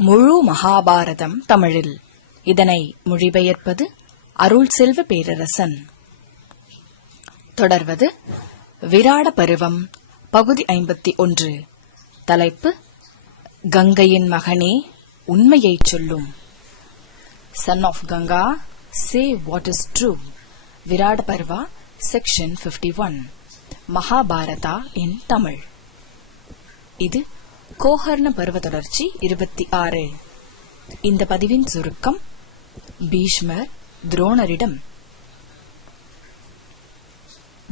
முழு மகாபாரதம் தமிழில். இதனை மொழிபெயர்ப்பது அருள் செல்வ பேரரசன். தொடர்வது விராட பருவம் பகுதி ஐம்பத்தி ஒன்று. தலைப்பு கங்கையின் மகனே உண்மையைச் சொல்லும். Son of Ganga say what is true Virata Parva section 51 one Mahabharata in Tamil. இது கோஹர்ண பருவ தொடர்ச்சி இருபத்தி ஆறு. இந்த பதிவின் சுருக்கம் பீஷ்மர் துரோணரிடம்.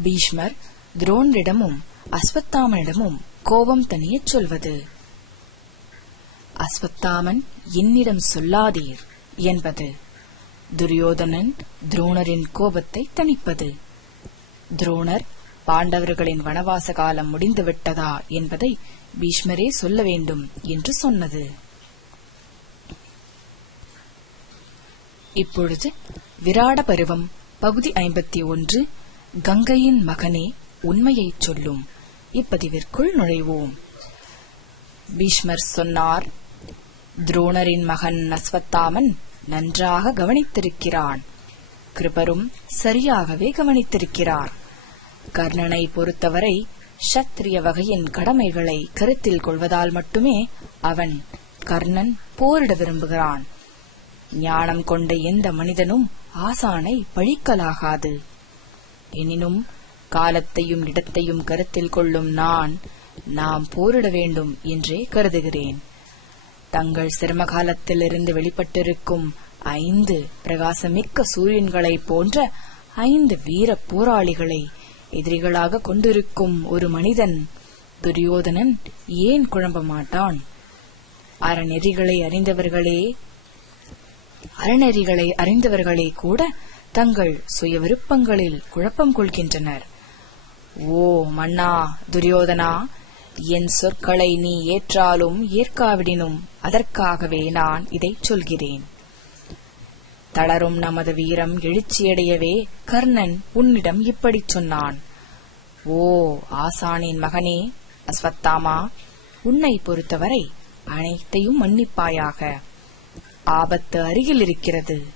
பீஷ்மர் துரோணரிடமும் அஸ்வத்தாமனிடமும் கோபம் தனியச் சொல்வது. அஸ்வத்தாமன் என்னிடம் சொல்லாதீர் என்பது. துரியோதனன் துரோணரின் கோபத்தை தணிப்பது. துரோணர் பாண்டவர்களின் வனவாச காலம் முடிந்துவிட்டதா என்பதை பீஷ்மரே சொல்ல வேண்டும் என்று சொன்னது. இப்பொழுது விராட பருவம் பகுதி ஐம்பத்தி ஒன்று. கங்கையின் மகனே உண்மையைச் சொல்லும். இப்பதிவிற்குள் நுழைவோம். பீஷ்மர் சொன்னார் துரோணரின் மகன் அஸ்வத்தாமன் நன்றாக கவனித்திருக்கிறான். கிருபரும் சரியாகவே கவனித்திருக்கிறார். கர்ணனை பொறுத்தவரை சத்திரிய வகையின் கடமைகளை கருத்தில் கொள்வதால் மட்டுமே அவன் கர்ணன் போரிட விரும்புகிறான். ஞானம் கொண்ட எந்த மனிதனும் ஆசானை பழிக்கலாகாது. எனினும் காலத்தையும் இடத்தையும் கருத்தில் கொள்ளும் நான் நாம் போரிட வேண்டும் என்றே கருதுகிறேன். தங்கள் சிரம காலத்திலிருந்து வெளிப்பட்டிருக்கும் ஐந்து பிரகாசமிக்க சூரியன்களைப் போன்ற ஐந்து வீர போராளிகளை எதிரிகளாக கொண்டிருக்கும் ஒரு மனிதன் துரியோதனன் ஏன் குழம்ப மாட்டான் அறநெறிகளை அறிந்தவர்களே அறநெறிகளை அறிந்தவர்களே கூட தங்கள் சுய விருப்பங்களில் குழப்பம் கொள்கின்றனர். ஓ மன்னா துரியோதனா என் சொற்களை நீ ஏற்றாலும் ஏற்காவிடினும் அதற்காகவே நான் இதைச் சொல்கிறேன். தளரும் நமது வீரம் எழுச்சியடையவே கர்ணன் உன்னிடம் இப்படிச் சொன்னான். ஓ ஆசானின் மகனே அஸ்வத்தாமா உன்னை பொறுத்தவரை அனைத்தையும் மன்னிப்பாயாக. ஆபத்து அருகில் இருக்கிறது.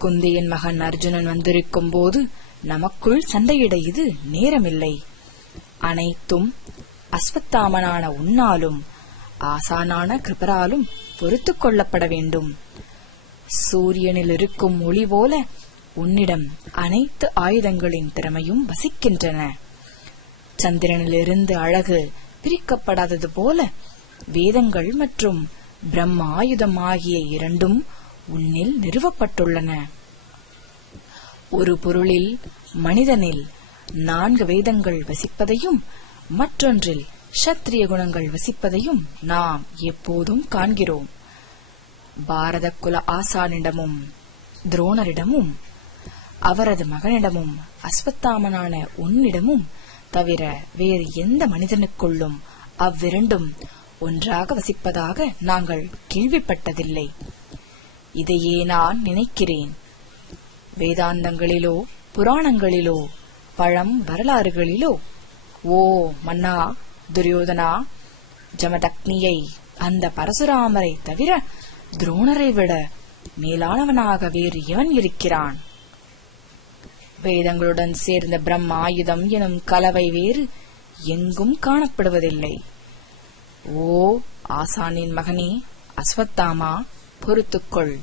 குந்தியின் மகன் அர்ஜுனன் வந்திருக்கும் போது நமக்குள் சண்டையிட இது நேரமில்லை. அனைத்தும் அஸ்வத்தாமனான உன்னாலும் ஆசானான கிருபராலும் பொறுத்துக் கொள்ளப்பட வேண்டும். சூரியனில் இருக்கும் ஒளி போல உன்னிடம் அனைத்து ஆயுதங்களின் திறமையும் வசிக்கின்றன. சந்திரனிலிருந்து அழகு பிரிக்கப்படாதது போல வேதங்கள் மற்றும் பிரம்மாயுதம் ஆகிய இரண்டும் உன்னில் நிறுவப்பட்டுள்ளன. ஒரு பொருளில் மனிதனில் நான்கு வேதங்கள் வசிப்பதையும் மற்றொன்றில் சத்திரிய குணங்கள் வசிப்பதையும் நாம் எப்போதும் காண்கிறோம். பாரத குல ஆசானிடமும் துரோணரிடமும் அவரது மகனிடமும் அஸ்வத்தாமனான உன்னிடமும் தவிர வேறு எந்த மனிதனுக்குள்ளும் அவ்விரண்டும் ஒன்றாக வசிப்பதாக நாங்கள் கேள்விப்பட்டதில்லை. இதையே நான் நினைக்கிறேன். வேதாந்தங்களிலோ புராணங்களிலோ பழம் வரலாறுகளிலோ ஓ மன்னா துரியோதனா ஜமதக்னியை அந்த பரசுராமரை தவிர துரோணரை விட மேலானவனாக வேறு எவன் இருக்கிறான்? வேதங்களுடன் சேர்ந்த பிரம்மாயுதம் எனும் கலவை வேறு எங்கும் காணப்படுவதில்லை. ஓ ஆசானின் மகனே அஸ்வத்தாமா பொறுத்துக்கொள்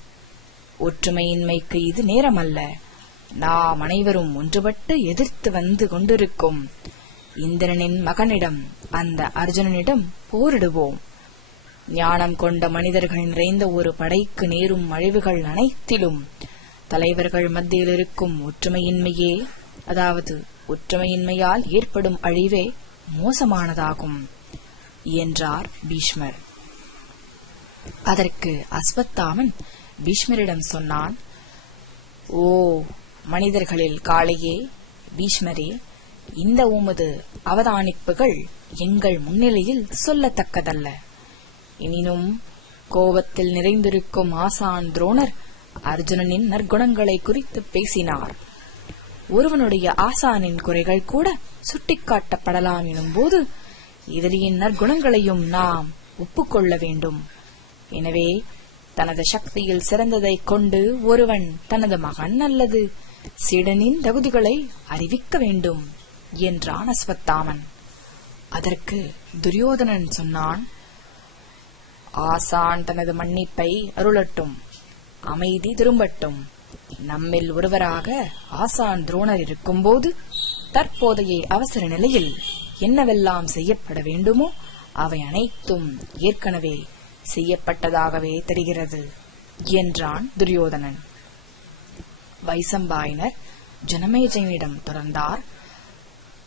ஒற்றுமையின்மைக்கு இது நேரமல்ல. நாம் அனைவரும் ஒன்றுபட்டு எதிர்த்து வந்து கொண்டிருக்கும். இந்திரனின் மகனிடம் அந்த அர்ஜுனனிடம் போரிடுவோம். ஞானம் கொண்ட மனிதர்கள் நிறைந்த ஒரு படைக்கு நேரும் அழிவுகள் அனைத்திலும். தலைவர்கள் மத்தியில் இருக்கும் ஒற்றுமையின்மையே அதாவது ஒற்றுமையின்மையால் ஏற்படும் அழிவே மோசமானதாகும் என்றார் பீஷ்மர். அதற்கு அஸ்வத்தாமன் பீஷ்மரிடம் சொன்னான் ஓ மனிதர்களில் காளையே பீஷ்மரே இந்த உமது அவதானிப்புகள் எங்கள் முன்னிலையில் சொல்லத்தக்கதல்ல. எனினும் கோபத்தில் நிறைந்திருக்கும் ஆசான் துரோணர் அர்ஜுனனின் நற்குணங்களை குறித்து பேசினார். ஒருவனுடைய ஆசானின் குறைகள் கூட சுட்டிக்காட்டப்படலாம் எனும்போது எதிரியின் நற்குணங்களையும் நாம் ஒப்புக்கொள்ள வேண்டும். எனவே தனது சக்தியில் சிறந்ததைக் கொண்டு ஒருவன் தனது மகன் அல்லது சீடனின் தகுதிகளை அறிவிக்க வேண்டும் என்றான் அஸ்வத்தாமன். அதற்கு துரியோதனன் சொன்னான் ஆசான் தனது மன்னிப்பை அருளட்டும். அமைதி திரும்பட்டும். நம்மில் ஒருவராக ஆசான் துரோணர் இருக்கும்போது தற்போதைய அவசர நிலையில் என்னவெல்லாம் செய்யப்பட வேண்டுமோ அவை அனைத்தும் ஏற்கனவே செய்யப்பட்டதாகவே தெரிகிறது என்றான் துரியோதனன். வைசம்பாயினர் ஜனமேஜயனிடம் தொடர்ந்தார்.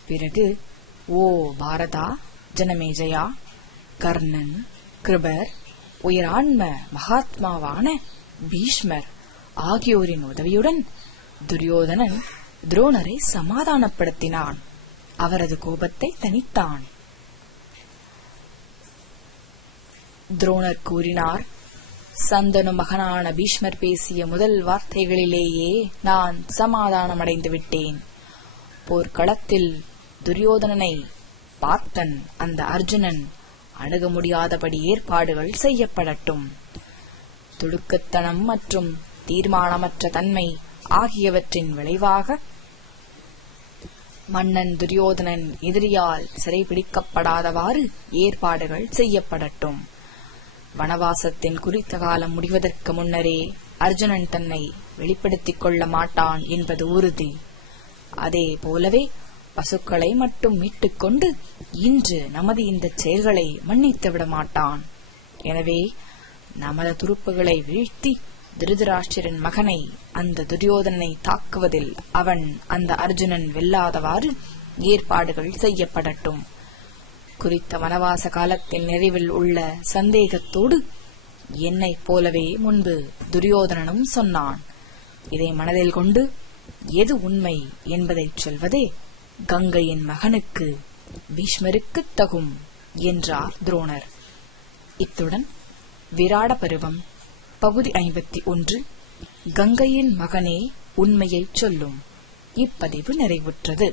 பிறகு ஓ பாரதா ஜனமேஜயா கர்ணன் கிருபர் உயரான்ம மகாத்மாவான பீஷ்மர் ஆகியோரின் உதவியுடன் துரியோதனன் துரோணரை சமாதானப்படுத்தினான். அவரது கோபத்தை தனித்தான் துரோணர் கூறினார் சந்தனு மகனான பீஷ்மர் பேசிய முதல் வார்த்தைகளிலேயே நான் சமாதானமடைந்து விட்டேன். போர்க்களத்தில் துரியோதனனை பார்த்தன் அந்த அர்ஜுனன். அணுக முடியாதபடி ஏற்பாடுகள் செய்யப்படட்டும். துடுக்குத்தனம் மற்றும் தீர்மானமற்ற தன்மை ஆகியவற்றின் விளைவாக மன்னன் துரியோதனன் எதிரியால் சிறைபிடிக்கப்படாதவாறு ஏற்பாடுகள் செய்யப்படட்டும். வனவாசத்தின் குறித்த காலம் முடிவதற்கு முன்னரே அர்ஜுனன் தன்னை வெளிப்படுத்திக் கொள்ள மாட்டான் என்பது உறுதி. அதே போலவே பசுக்களை மட்டும் மீட்டுக்கொண்டு இன்று நமது இந்த செயல்களை மன்னித்து விட மாட்டான் எனவே நமது துருப்புகளை வீழ்த்தி திருதராஷ்டிரன் மகனை அந்த துரியோதனனை தாக்குவதில் அவன் அந்த அர்ஜுனன் வெல்லாதவாறு ஏற்பாடுகள் செய்யப்படட்டும். குறித்த வனவாச காலத்தின் நிறைவில் உள்ள சந்தேகத்தோடு என்னைப் போலவே முன்பு துரியோதனனும் சொன்னான். இதை மனதில் கொண்டு எது உண்மை என்பதைச் சொல்வதே கங்கையின் மகனுக்கு பீஷ்மருக்குத் தகும் என்றார் துரோணர். இத்துடன் விராட பருவம் பகுதி ஐம்பத்தி ஒன்று. கங்கையின் மகனே உண்மையைச் சொல்லும். இப்பதிவு நிறைவுற்றது.